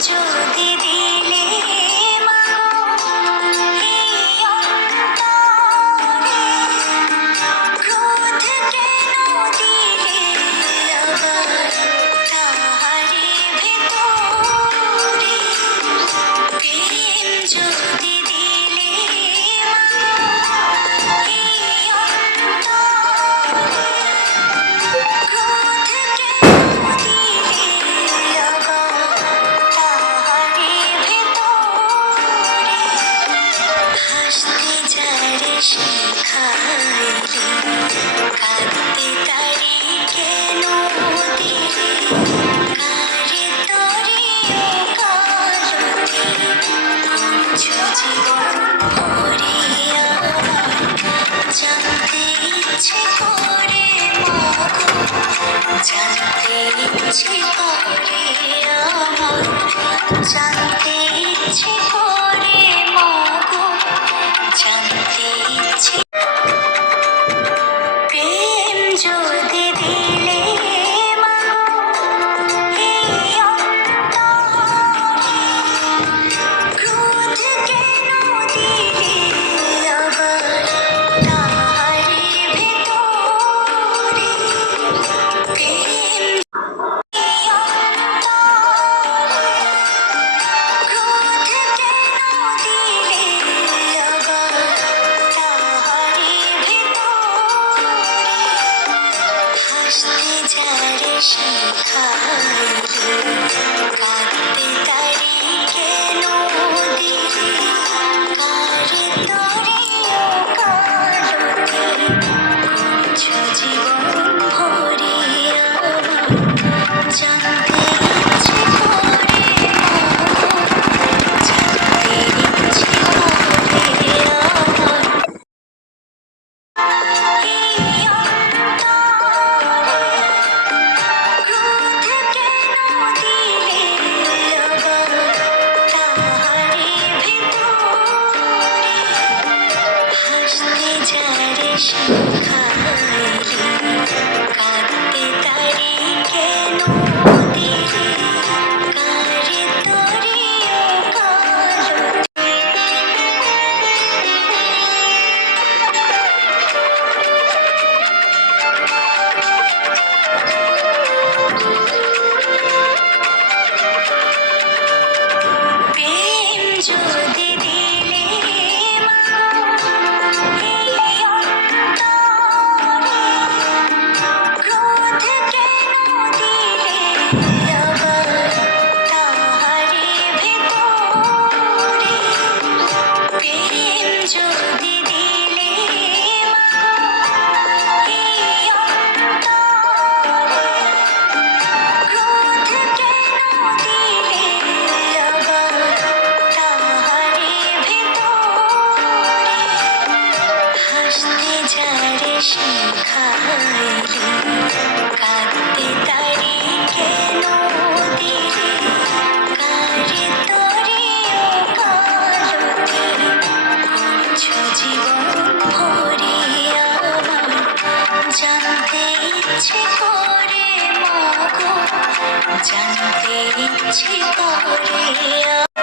যদি দিলে এই অন্তরে ক্রোধ কেন দিলে আবার তাহারি ভেতরে প্রেম যদি দিলে এই অন্তরে ক্রোধ কেন দিলে আবার তাহারি ভেতরে হাসতে যারে শিখাইলে কাঁদতে তারি কেন দিলে কারে তরে কারণে করছো জীবন ভরে আমার জানতে ইচ্ছে করে মাগো জানতে ইচ্ছে করে আমার জানতে ইচ্ছে করে মাগো জানতে ইচ্ছে প্রেম যদি দিলে এই অন্তরে ক্রোধ কেন দিলে আবার তাহারি ভেতরে প্রেম এই অন্তরে ক্রোধ কেন দিলে আবার তাহারি ভেতরে হাসতে যারে শিখাইলে কাঁদতে তারি কেন দিলে কারে তরে কারণে করছো জীবন ভরে আমার জানতে ইচ্ছে করে মাগো জানতে ইচ্ছে করে আমার এই অন্তরে ক্রোধ কেন দিলে আবার তাহারি ভেতরে হাসতে যারে শিখাইলে কাঁদতে তারি কেন দিলে কারে তরে কারণে প্রেম যদি দিলে এই অন্তরে ক্রোধ কেন দিলে আবার তাহারি ভেতরে প্রেম যদি দিলে এই অন্তরে ক্রোধ কেন দিলে আবার তাহারি ভেতরে হাসতে যারে শিখাইলে কাঁদতে তারি কেন দিলে কারে তরে কারণে করছো জীবন ভরে আমার জানতে ইচ্ছে করে মাগো জানতে ইচ্ছে করে